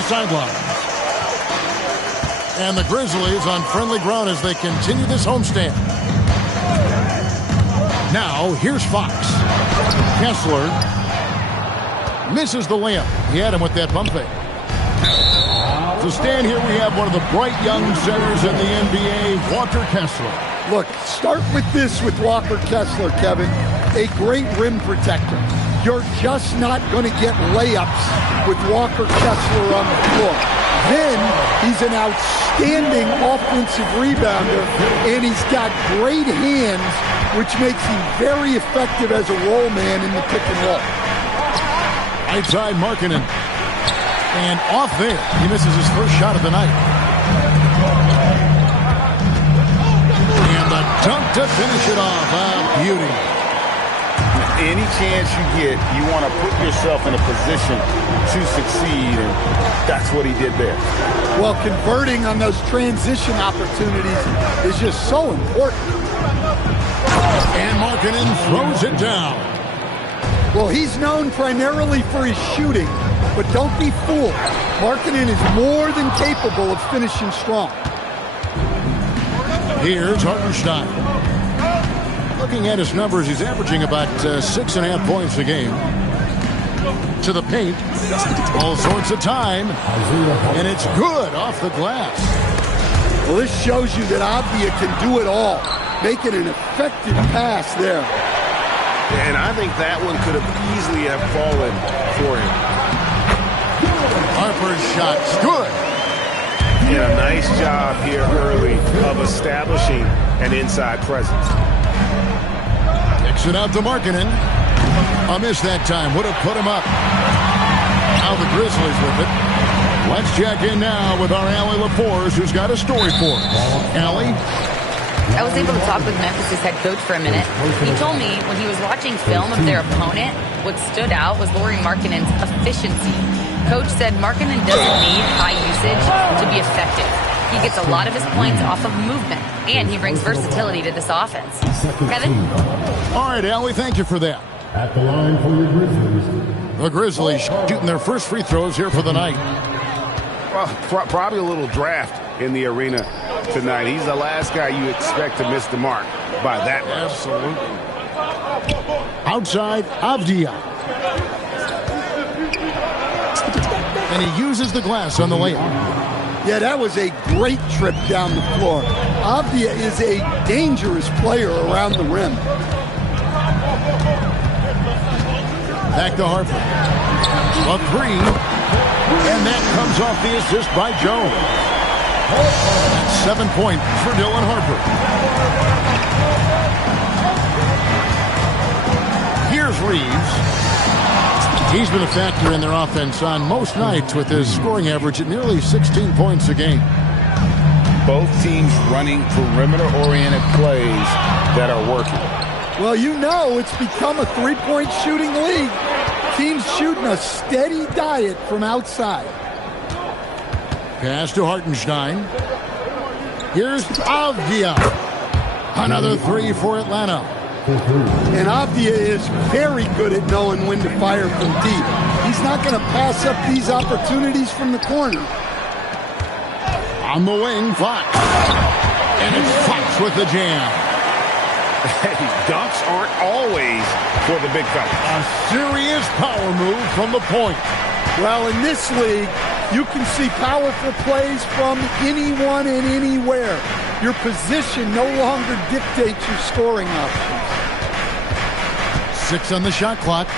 the sideline. And the Grizzlies on friendly ground as they continue this homestand. Now, here's Fox. Kessler misses the layup. He had him with that bump fake. To stand here, we have one of the bright young centers in the NBA, Walker Kessler. Look, start with this with Walker Kessler, Kevin. A great rim protector. You're just not going to get layups with Walker Kessler on the floor. Then he's an outstanding offensive rebounder, and he's got great hands, which makes him very effective as a roll man in the pick and roll. Outside Markkanen. And off there, he misses his first shot of the night. And the dunk to finish it off. Beauty. Any chance you get, you want to put yourself in a position to succeed, and that's what he did there. Well, converting on those transition opportunities is just so important. And Markkanen throws it down. Well, he's known primarily for his shooting, but don't be fooled. Markkanen is more than capable of finishing strong. Here's Hartenstein. Looking at his numbers, he's averaging about 6.5 points a game. To the paint. All sorts of time. And it's good off the glass. Well, this shows you that Avdija can do it all. Making an effective pass there. And I think that one could have easily have fallen for him. Harper's shot's good. And a nice job here early of establishing an inside presence. Kicks it out to Markkanen. A miss that time. Would have put him up. Now the Grizzlies with it. Let's check in now with our Allie LaForce, who's got a story for us. Allie? I was able to talk with Memphis' head coach for a minute. He told me when he was watching film of their opponent, what stood out was Lauri Markkanen's efficiency. Coach said Markkanen doesn't need high usage to be effective. He gets a lot of his points off of movement, and he brings versatility to this offense. Kevin? All right, Allie, thank you for that. At the line for your Grizzlies. The Grizzlies shooting their first free throws here for the night. Well, probably a little draft in the arena tonight. He's the last guy you expect to miss the mark by that much. Absolutely. Outside, Avdija. And he uses the glass on the layup. Yeah, that was a great trip down the floor. Avdija is a dangerous player around the rim. Back to Harper. A three. And that comes off the assist by Jones. That's 7 points for Dylan Harper. Here's Reeves. He's been a factor in their offense on most nights with his scoring average at nearly 16 points a game. Both teams running perimeter-oriented plays that are working. Well, you know it's become a three-point shooting league. Teams shooting a steady diet from outside. Pass to Hartenstein. Here's Avdija. Another three for Atlanta. And Avdija is very good at knowing when to fire from deep. He's not going to pass up these opportunities from the corner. On the wing, Fox. And it's Fox with the jam. Hey, dunks aren't always for the big fella. A serious power move from the point. Well, in this league, you can see powerful plays from anyone and anywhere. Your position no longer dictates your scoring options. 6 on the shot clock.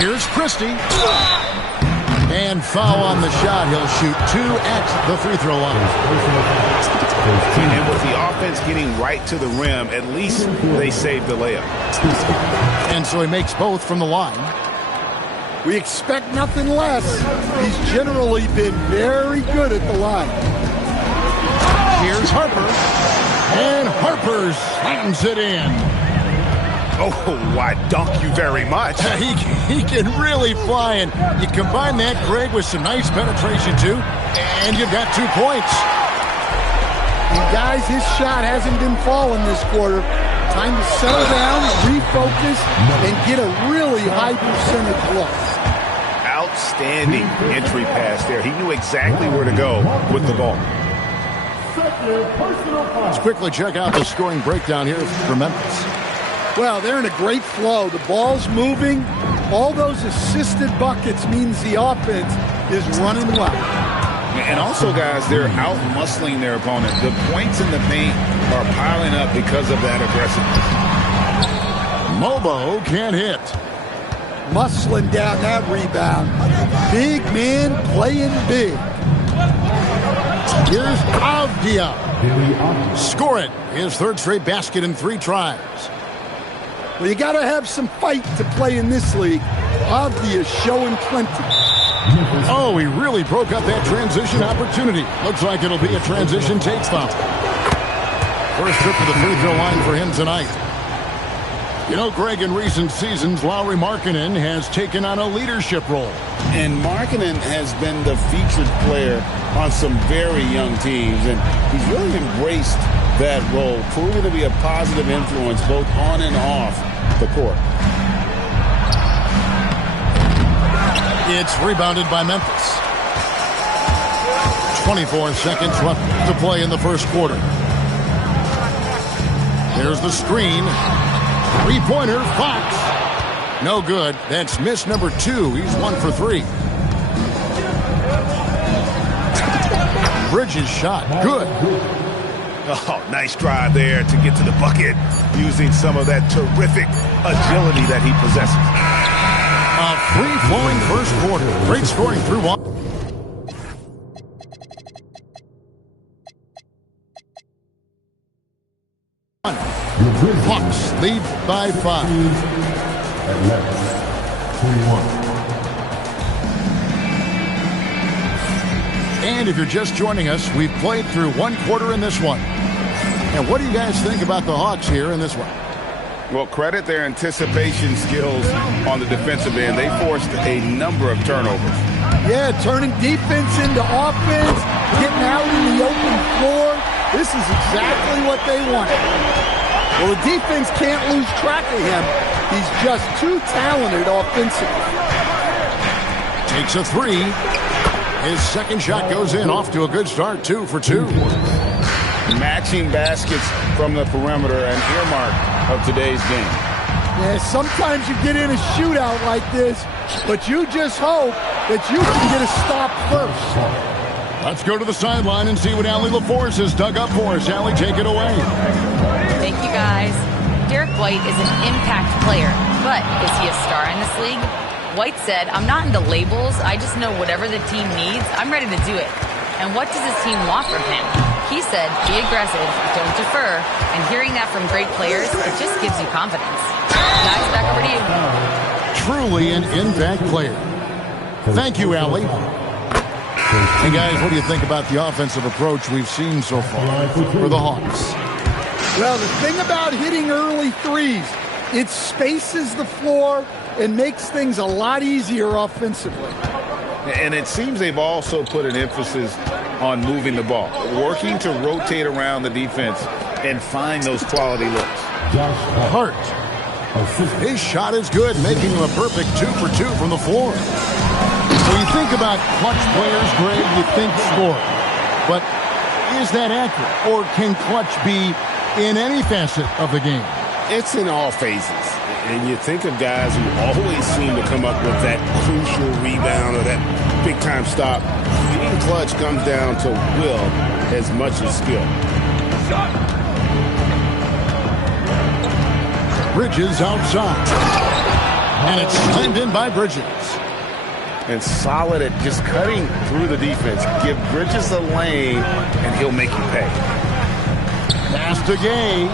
Here's Christie. And foul on the shot. He'll shoot 2 at the free throw line. And with the offense getting right to the rim, at least they saved the layup. And so he makes both from the line. We expect nothing less. He's generally been very good at the line. Here's Harper. And Harper slams it in. Oh, why, dunk you very much. He can really fly, and you combine that, Greg, with some nice penetration, too, and you've got 2 points. And guys, his shot hasn't been falling this quarter. Time to settle down, refocus, and get a really high percentage look. outstanding entry pass there. He knew exactly where to go with the ball. Let's quickly check out the scoring breakdown here for Memphis. Well, they're in a great flow. The ball's moving. All those assisted buckets means the offense is running well. And also, guys, they're out-muscling their opponent. The points in the paint are piling up because of that aggressiveness. Mobo can't hit. Muscling down that rebound. Big man playing big. Here's Avdia. Score it. His third straight basket in 3 tries. Well, you got to have some fight to play in this league. Avdia showing plenty. Oh, he really broke up that transition opportunity. Looks like it'll be a transition takes foul. First trip to the free throw line for him tonight. You know, Greg, in recent seasons, Lauri Markkanen has taken on a leadership role. And Markkanen has been the featured player on some very young teams, and he's really embraced that role, proving to be a positive influence both on and off the court. It's rebounded by Memphis. 24 seconds left to play in the first quarter. There's the screen. Three-pointer, Fox. No good. That's miss number 2. He's 1 for 3. Bridges shot. Good. Oh, nice drive there to get to the bucket using some of that terrific agility that he possesses. A free-flowing first quarter. Great scoring through one. Hawks lead by 5. And if you're just joining us, we've played through 1 quarter in this one. And what do you guys think about the Hawks here in this one? Well, credit their anticipation skills on the defensive end. They forced a number of turnovers. Yeah, turning defense into offense, getting out in the open floor. This is exactly what they wanted. Well, the defense can't lose track of him. He's just too talented offensively. Takes a 3. His second shot goes in, off to a good start, 2 for 2. Matching baskets from the perimeter, an earmark of today's game. Yeah, sometimes you get in a shootout like this, but you just hope that you can get a stop first. Let's go to the sideline and see what Allie LaForce has dug up for us. Allie, take it away. Thank you, guys. Derek White is an impact player, but is he a star in this league? White said, "I'm not into labels. I just know whatever the team needs, I'm ready to do it. And what does his team want from him?" He said, "Be aggressive, don't defer." And hearing that from great players, it just gives you confidence. Guys, back over to you. Truly an impact player. Thank you, Allie. And guys, what do you think about the offensive approach we've seen so far for the Hawks? Well, the thing about hitting early threes, it spaces the floor and makes things a lot easier offensively. And it seems they've also put an emphasis on moving the ball, working to rotate around the defense and find those quality looks. Hart. His shot is good, making him a perfect 2 for 2 from the floor. When you think about clutch players, Greg, you think score. But is that accurate? Or can clutch be in any facet of the game? It's in all phases. And you think of guys who always seem to come up with that crucial rebound or that big-time stop. Being clutch comes down to will as much as skill. Bridges outside. And it's slammed in by Bridges. And solid at just cutting through the defense. Give Bridges a lane, and he'll make you pay. Pass to Gay.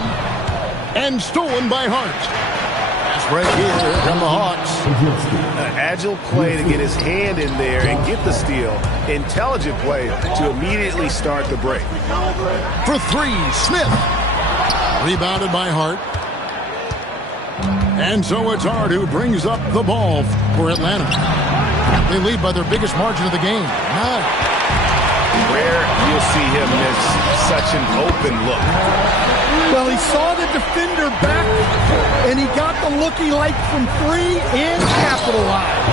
And stolen by Hart. Pass right here from the Hawks. An agile play to get his hand in there and get the steal. Intelligent play to immediately start the break. For 3, Smith. Rebounded by Hart. And so it's Hart who brings up the ball for Atlanta. They lead by their biggest margin of the game, 9. Rare you'll see him miss such an open look. Well, he saw the defender back, and he got the look he liked from 3 and capitalized.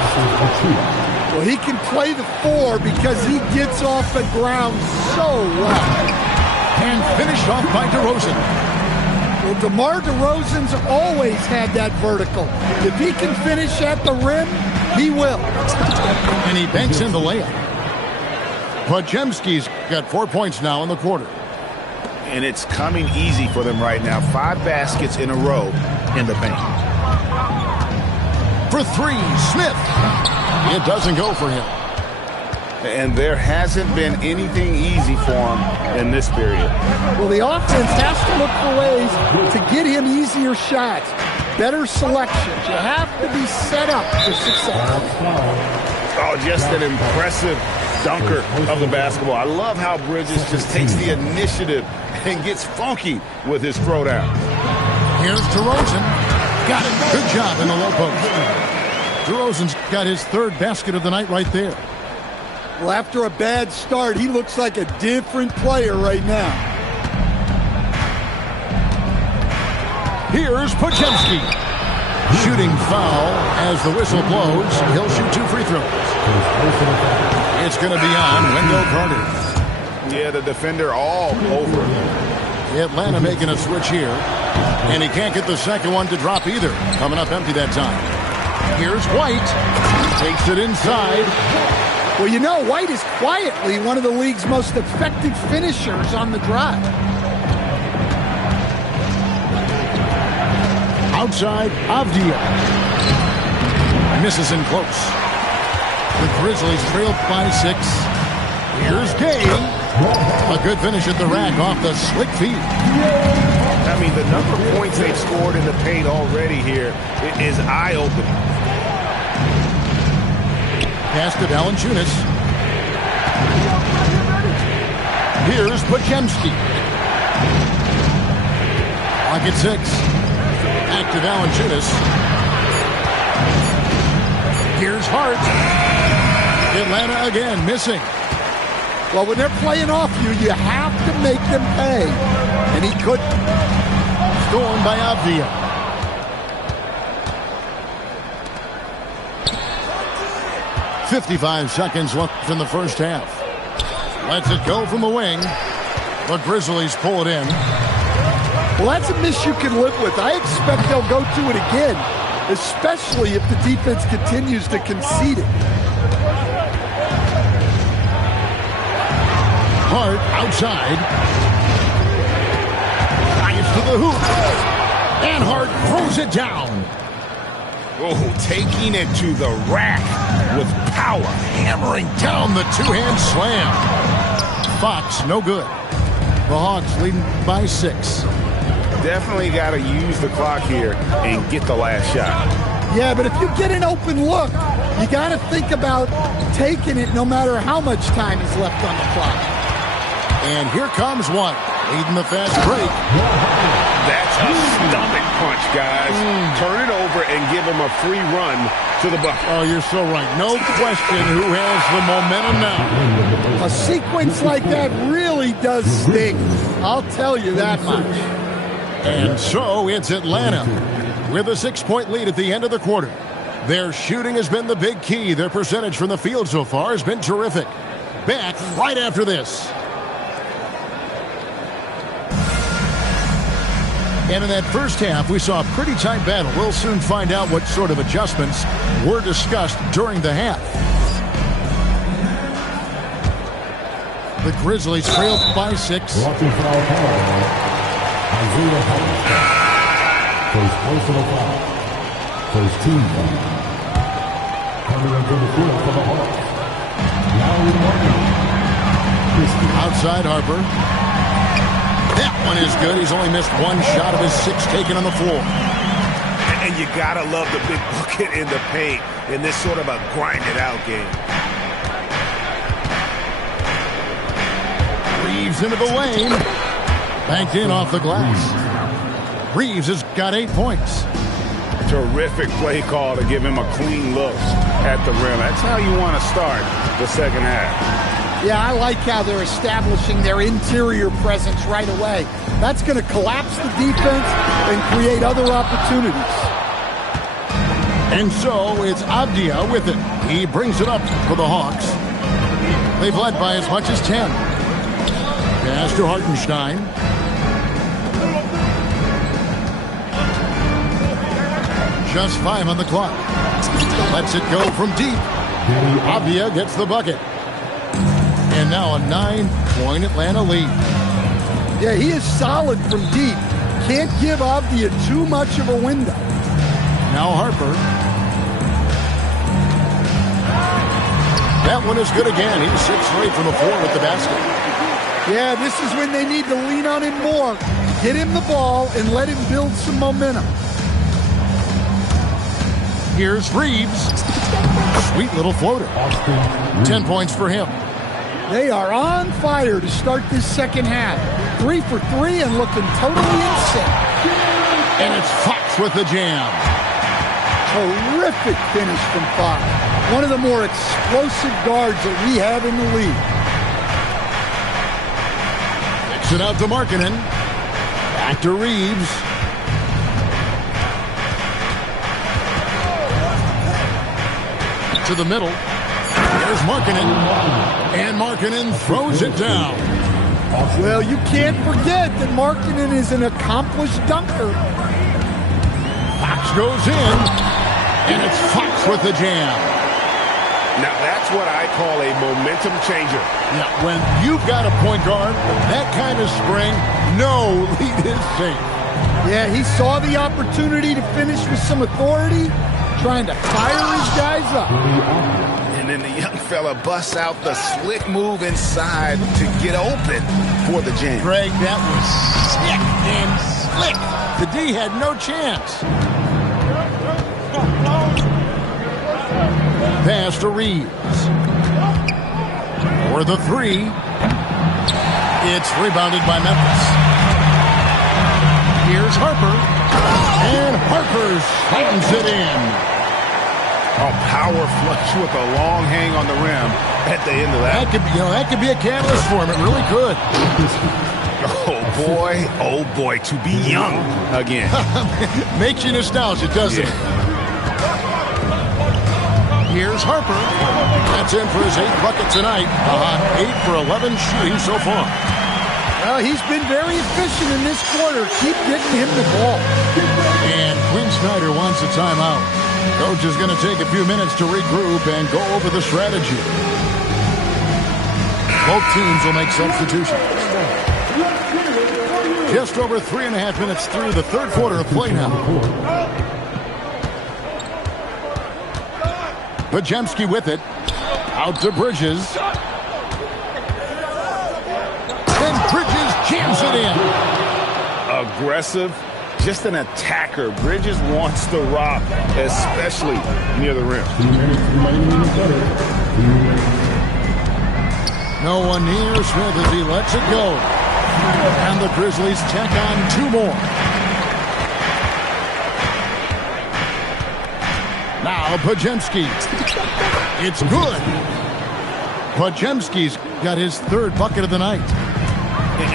Well, he can play the 4 because he gets off the ground so well. And finished off by DeRozan. Well, DeMar DeRozan's always had that vertical. If he can finish at the rim, he will. And he banks in the layup. Podziemski's got 4 points now in the quarter. And it's coming easy for them right now. 5 baskets in a row in the paint. For 3, Smith. It doesn't go for him. And there hasn't been anything easy for him in this period. Well, the offense has to look for ways to get him easier shots, better selections. You have to be set up for success. Oh, just an impressive dunker of the basketball. I love how Bridges just takes the initiative and gets funky with his throwdown. Here's DeRozan. Got it. Good job in the low post. DeRozan's got his 3rd basket of the night right there. Well, after a bad start, he looks like a different player right now. Here's Podziemski. Shooting foul as the whistle blows. He'll shoot 2 free throws. It's going to be on Wendell Carter. Yeah, the defender all over. Atlanta making a switch here. And he can't get the second one to drop either. Coming up empty that time. Here's White. Takes it inside. Well, you know, White is quietly one of the league's most effective finishers on the drive. Outside, Avdia. Misses in close. The Grizzlies trail by 6. Here's Gay. A good finish at the rack off the slick feed. I mean, the number of points they've scored in the paint already here is eye-opening. Pass to Valanciunas. Here's Podziemski. Pocket 6. Back to Valanciunas. Here's Hart. Atlanta again missing. Well, when they're playing off you, you have to make them pay. And he couldn't. Stolen by Avdia. .55 seconds left in the first half. Lets it go from the wing. The Grizzlies pull it in. Well, that's a miss you can live with. I expect they'll go to it again, especially if the defense continues to concede it. Hart outside. Drives to the hoop. And Hart throws it down. Oh, taking it to the rack with power. Hammering down the two-hand slam. Fox, no good. The Hawks leading by 6. Definitely got to use the clock here and get the last shot. Yeah, but if you get an open look, you got to think about taking it no matter how much time is left on the clock. And here comes one, leading the fast break. That's a stomach punch, guys. Turn it over and give him a free run to the bucket. Oh, you're so right. No question who has the momentum now. A sequence like that really does sting. I'll tell you that much. And so it's Atlanta with a 6-point lead at the end of the quarter. Their shooting has been the big key. Their percentage from the field so far has been terrific. Back right after this. And in that first half, we saw a pretty tight battle. We'll soon find out what sort of adjustments were discussed during the half. The Grizzlies trailed by 6. Walking foul call. Isaiah Thomas. First personal foul. First team foul. Coming into the field for the Hawks. Lauri Markkanen. Outside Harper. That one is good. He's only missed 1 shot of his 6 taken on the floor. And you gotta love the big bucket in the paint in this sort of a grinded-out game. Reeves into the lane. Banked in off the glass. Reeves has got 8 points. Terrific play call to give him a clean look at the rim. That's how you want to start the second half. Yeah, I like how they're establishing their interior presence right away. That's going to collapse the defense and create other opportunities. And so it's Avdia with it. He brings it up for the Hawks. They've led by as much as 10. Pass to Hartenstein. Just 5 on the clock. Lets it go from deep. Avdia gets the bucket. And now a 9-point Atlanta lead. Yeah, he is solid from deep. Can't give Avdia too much of a window. Now Harper. That one is good again. He's 6 straight from the floor with the basket. Yeah, this is when they need to lean on him more. Get him the ball and let him build some momentum. Here's Reeves. Sweet little floater. 10 points for him. They are on fire to start this second half. 3 for 3 and looking totally in sync. And it's Fox with the jam. Terrific finish from Fox. One of the more explosive guards that we have in the league. Kicks it out to Markkanen. Back to Reeves. To the middle. There's Markkanen. And Markkanen throws it down. Well, you can't forget that Markkanen is an accomplished dunker. Fox goes in. And it's Fox with the jam. Now that's what I call a momentum changer. Yeah, when you've got a point guard with that kind of spring, no lead is safe. Yeah, he saw the opportunity to finish with some authority, trying to fire his guys up. And then the young fella busts out the slick move inside to get open for the jam. Greg, that was sick and slick. The D had no chance. Pass to Reeves. For the 3. It's rebounded by Memphis. Here's Harper. And Harper slams it in. A power flush with a long hang on the rim at the end of that. That could be a catalyst for him. It really could. Oh boy, to be young again. Makes you nostalgic, doesn't it? Here's Harper. That's in for his 8th bucket tonight. 8 for 11 shooting so far. Well, he's been very efficient in this quarter. Keep getting him the ball. And Quinn Snyder wants a timeout. Coach is going to take a few minutes to regroup and go over the strategy. Both teams will make substitutions. Just over 3.5 minutes through the third quarter of play now. Podziemski with it. Out to Bridges. And Bridges jams it in. Aggressive, just an attacker. Bridges wants the rock, especially near the rim. No one near Smith as he lets it go. And the Grizzlies tack on 2 more. Now Podziemski. It's good. Podziemski's got his 3rd bucket of the night.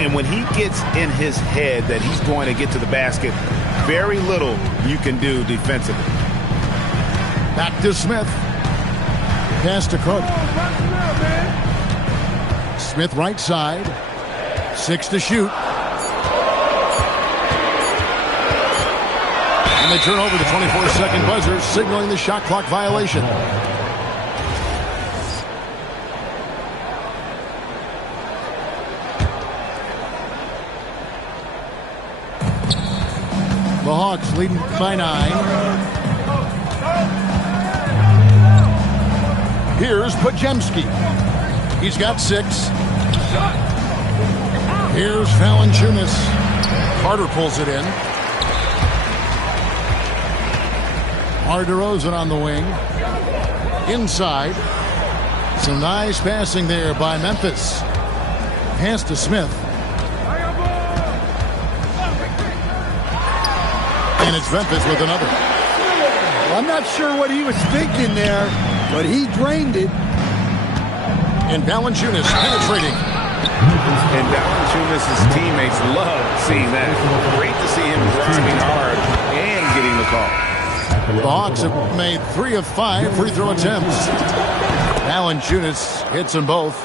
And when he gets in his head that he's going to get to the basket, very little you can do defensively. Back to Smith. Pass to Cook. Smith right side. 6 to shoot. And they turn over the 24-second buzzer, signaling the shot clock violation. The Hawks leading by 9. Here's Podziemski. He's got 6. Here's Valanciunas. Carter pulls it in. DeRozan on the wing. Inside. Some nice passing there by Memphis. Pass to Smith. And it's Memphis with another. Well, I'm not sure what he was thinking there, but he drained it. And Valanciunas penetrating. And Valanciunas' teammates love seeing that. Great to see him driving hard and getting the call. The Hawks have made 3 of 5 free throw attempts. Valanciunas hits them both.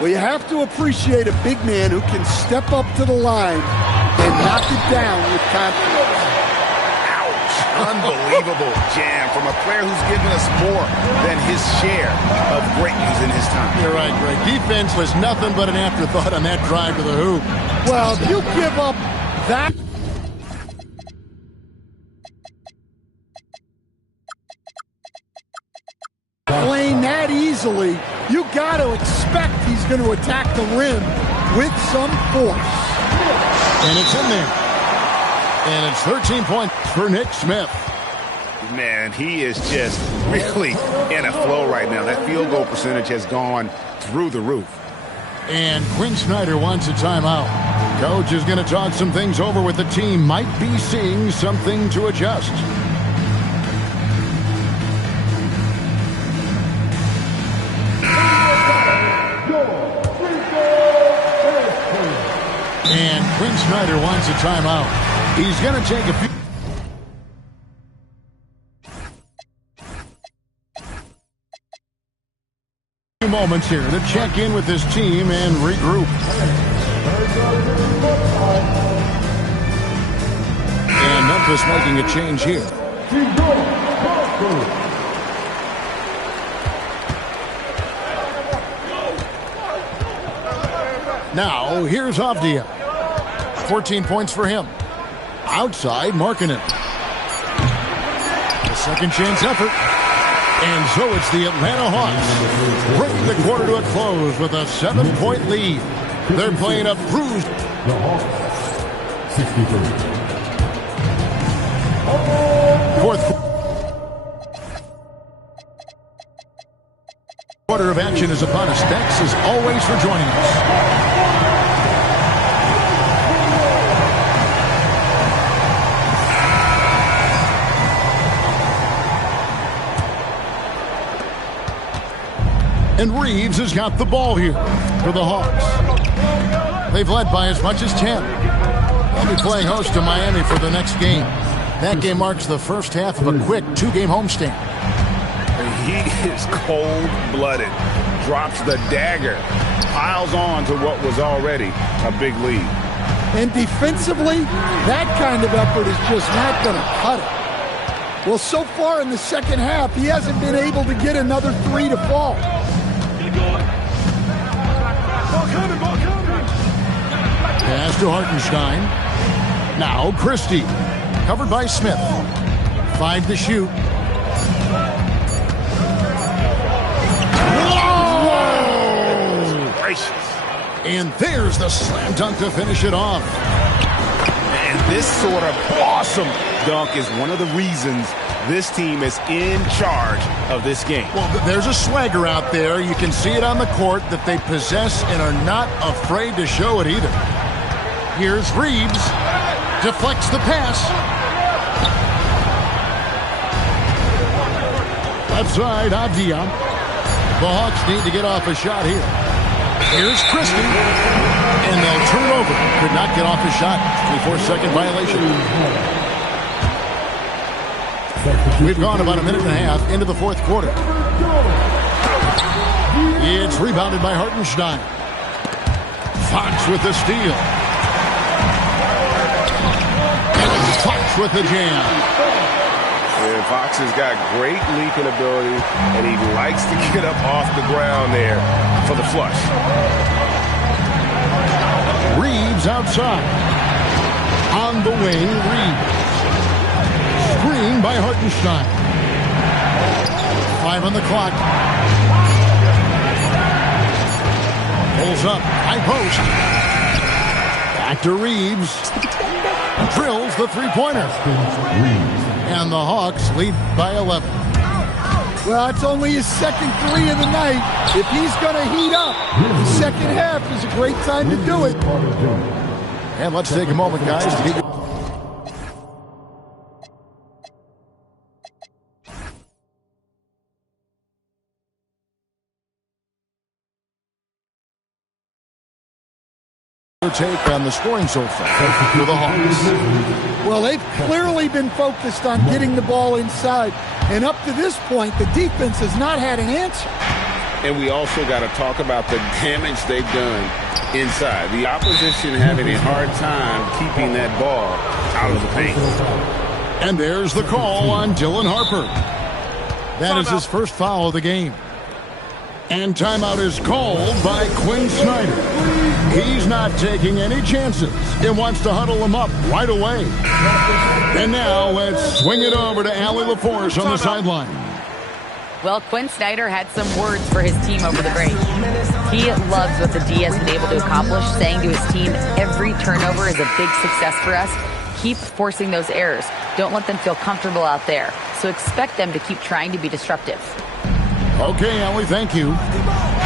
Well, you have to appreciate a big man who can step up to the line and knock it down with confidence. Unbelievable jam from a player who's given us more than his share of greatness in his time. You're right, Greg. Defense was nothing but an afterthought on that drive to the hoop. Well, if you give up that... playing that easily, you got to expect he's going to attack the rim with some force. And it's in there. And it's 13 points for Nick Smith. Man, he is just really in a flow right now. That field goal percentage has gone through the roof. And Quinn Snyder wants a timeout. Coach is going to talk some things over with the team. Might be seeing something to adjust. And Quinn Snyder wants a timeout. He's going to take a few moments here to check in with his team and regroup. And Memphis making a change here. Now, here's Avdia. 14 points for him. Outside, Markkanen. A second chance effort. And so it's the Atlanta Hawks bringing the quarter to a close with a 7-point lead. They're playing a bruised. The Hawks, 63. Fourth quarter of action is upon us. Thanks as always for joining us. And Reeves has got the ball here for the Hawks. They've led by as much as 10. They'll be playing host to Miami for the next game. That game marks the first half of a quick 2-game homestand. He is cold-blooded. Drops the dagger. Piles on to what was already a big lead. And defensively, that kind of effort is just not going to cut it. Well, so far in the second half, he hasn't been able to get another 3 to fall. Pass to Hartenstein. Now Christie. Covered by Smith. 5 to shoot. Whoa! Gracious. And there's the slam dunk to finish it off. And this sort of awesome dunk is one of the reasons this team is in charge of this game. Well, there's a swagger out there. You can see it on the court that they possess and are not afraid to show it either. Here's Reeves. Deflects the pass. Left side, Avdia. The Hawks need to get off a shot here. Here's Christie. And they'll turn it over. Could not get off his shot. 24-second violation. We've gone about a minute and a half into the fourth quarter. It's rebounded by Hartenstein. Fox with the steal. And Fox with the jam. And Fox has got great leaping ability, and he likes to get up off the ground there for the flush. Reeves outside. On the wing, Reeves. Screen by Hartenstein. 5 on the clock. Pulls up. High post. Back to Reeves. Drills the three-pointer. And the Hawks lead by 11. Well, it's only his second 3 of the night. If he's going to heat up, the second half is a great time to do it. And let's take a moment, guys, to keep take on the scoring so far for the Hawks. Well, they've clearly been focused on getting the ball inside. And up to this point, the defense has not had an answer. And we also got to talk about the damage they've done inside. The opposition having a hard time keeping that ball out of the paint. And there's the call on Dylan Harper. That is his first foul of the game. And timeout is called by Quinn Snyder. He's not taking any chances and wants to huddle him up right away. And now let's swing it over to Allie LaForce on the sideline. Well, Quinn Snyder had some words for his team over the break. He loves what the D has been able to accomplish, saying to his team, every turnover is a big success for us. Keep forcing those errors. Don't let them feel comfortable out there. So expect them to keep trying to be disruptive. Okay, Allie, thank you.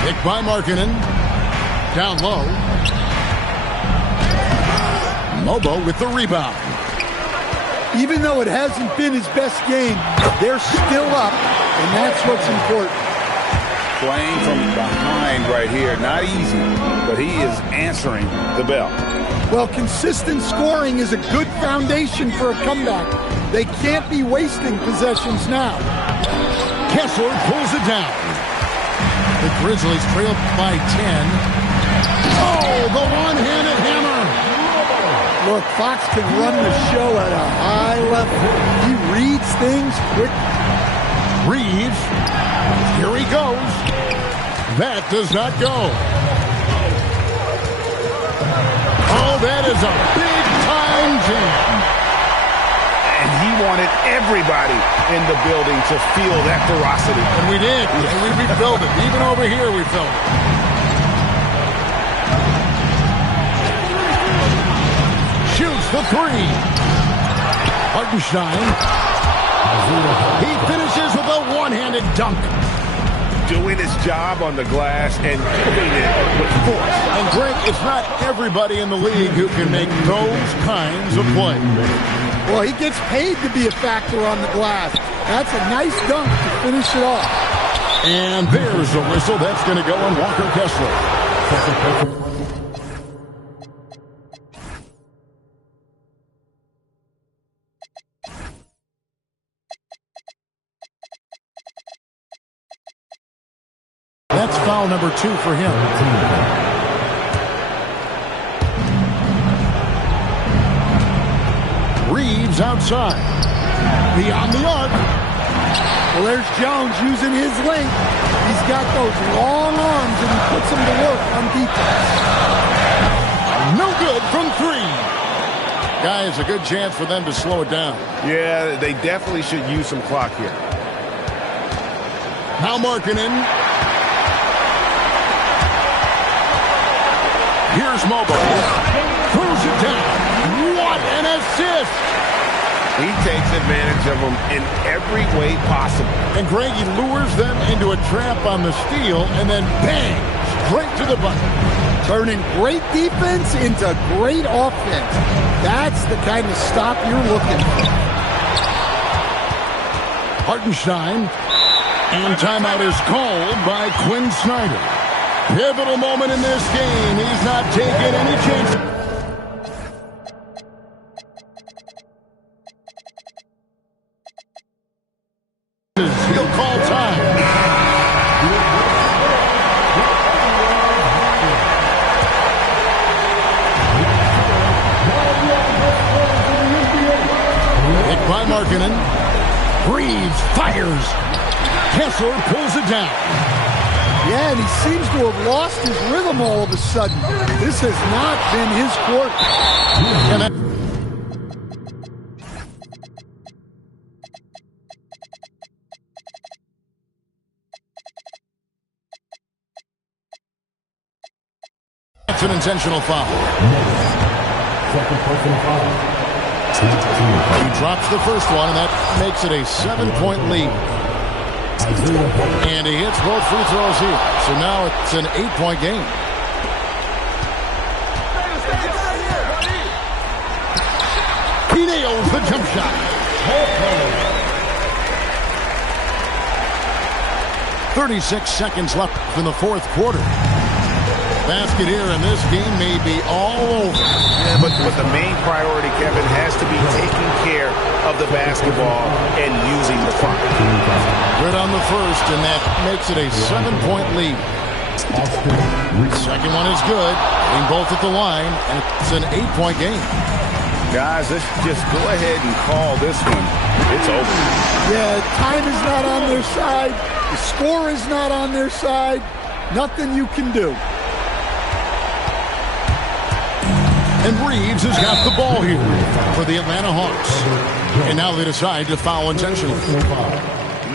Picked by Markkanen. Down low. Mobo with the rebound. Even though it hasn't been his best game, they're still up, and that's what's important. Playing from behind right here, not easy, but he is answering the bell. Well, consistent scoring is a good foundation for a comeback. They can't be wasting possessions now. Kessler pulls it down. The Grizzlies trail by 10. Oh, the one-handed hammer. Look, Fox can run the show at a high level. He reads things quick. Reeves. Here he goes. That does not go. Oh, that is a big-time jam. And he wanted everybody in the building to feel that ferocity. And we did. And we felt it. Even over here, we felt it. Shoots the three. Hartenstein. He finishes with a one-handed dunk. Doing his job on the glass and doing it with force. And Greg, it's not everybody in the league who can make those kinds of plays. Well, he gets paid to be a factor on the glass. That's a nice dunk to finish it off. And there's a whistle. That's going to go on Walker Kessler. That's foul number 2 for him. Reeves outside. Beyond the arc. Well, there's Jones using his length. He's got those long arms, and he puts them to work on defense. No good from 3. Guys, a good chance for them to slow it down. Yeah, they definitely should use some clock here. Now Markkanen. Here's Mobo. Throws it down. What an assist! He takes advantage of them in every way possible. And Greg, he lures them into a trap on the steal, and then bang, straight to the bucket. Turning great defense into great offense. That's the kind of stop you're looking for. Hartenstein. And timeout is called by Quinn Snyder. Pivotal moment in this game. He's not taking any chances. He'll call time. Hit by Markkanen. Reeves fires. Kessler pulls it down. Yeah, and he seems to have lost his rhythm all of a sudden. This has not been his quarter. That's an intentional foul. Second personal foul. He drops the first one, and that makes it a 7-point lead. And he hits both free throws here. So now it's an 8-point game. He nails the jump shot. 36 seconds left in the fourth quarter. Basket here, and this game may be all over. Yeah, but the main priority, Kevin, has to be taking care of the basketball and using the clock. Good on the first, and that makes it a 7-point lead. Second one is good. Getting both at the line, and it's an 8-point game. Guys, let's just go ahead and call this one. It's over. Yeah, time is not on their side. The score is not on their side. Nothing you can do. And Reeves has got the ball here for the Atlanta Hawks. And now they decide to foul intentionally.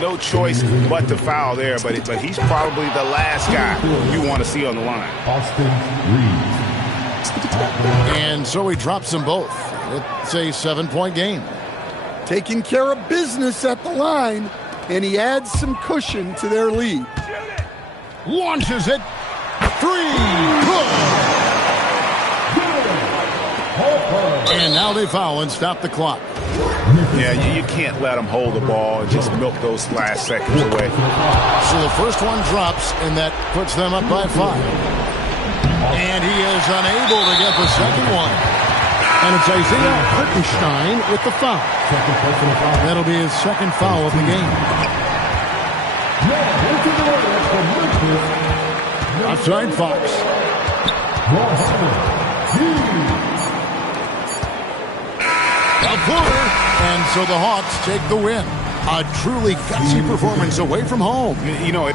No choice but to foul there, but he's probably the last guy you want to see on the line. Austin Reeves. And so he drops them both. It's a 7-point game. Taking care of business at the line, and he adds some cushion to their lead. Launches it. 3. Good. And now they foul and stop the clock. Yeah, you can't let them hold the ball and just milk those last seconds away. So the first one drops, and that puts them up by 5. And he is unable to get the second one. And it's Isaiah Hartenstein with the foul. That'll be his second foul of the game. Outside Fox. A footer, and so the Hawks take the win. A truly gutsy performance away from home. You know,